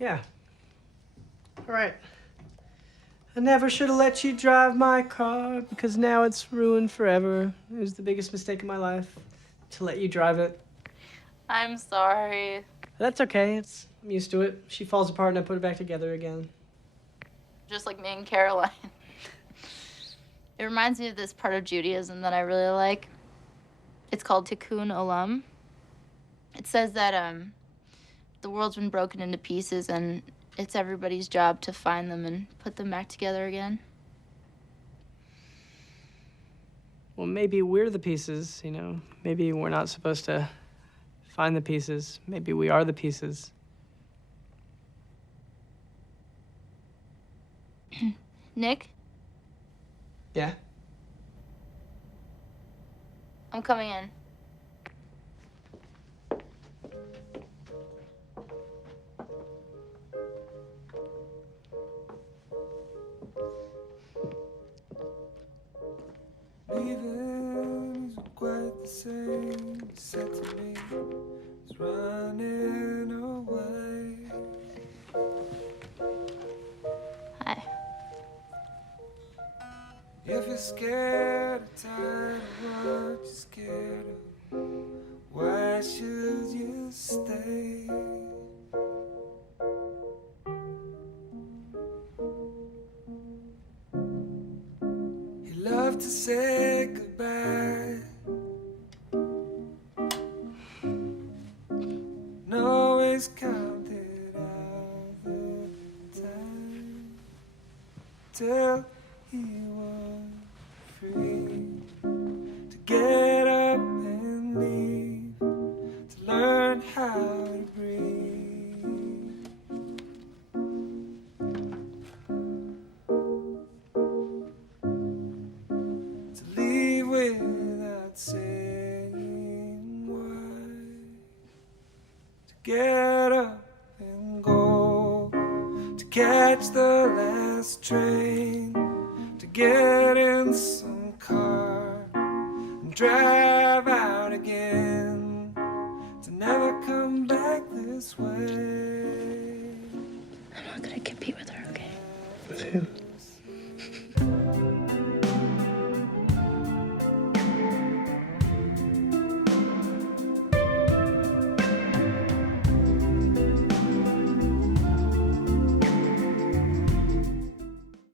Yeah. All right. I never should have let you drive my car because now it's ruined forever. It was the biggest mistake of my life to let you drive it. I'm sorry. That's okay. I'm used to it. She falls apart and I put it back together again. Just like me and Caroline. It reminds me of this part of Judaism that I really like. It's called Tikkun Olam. It says that the world's been broken into pieces and it's everybody's job to find them and put them back together again. Well, maybe we're the pieces, you know. Maybe we're not supposed to find the pieces. Maybe we are the pieces. Nick, Yeah? I'm coming in. Leaving isn't quite the same. You said to me, it's running away. Hi. If you're scared or tired of what you're scared of, why should you stay? You love to say goodbye. And always counted all the time till he was free to get up and leave, to learn how to breathe. To leave without saying why, to get up and go, to catch the last train, to get in some car and drive out again, to never come back this way. I'm not gonna compete with her, okay? With who?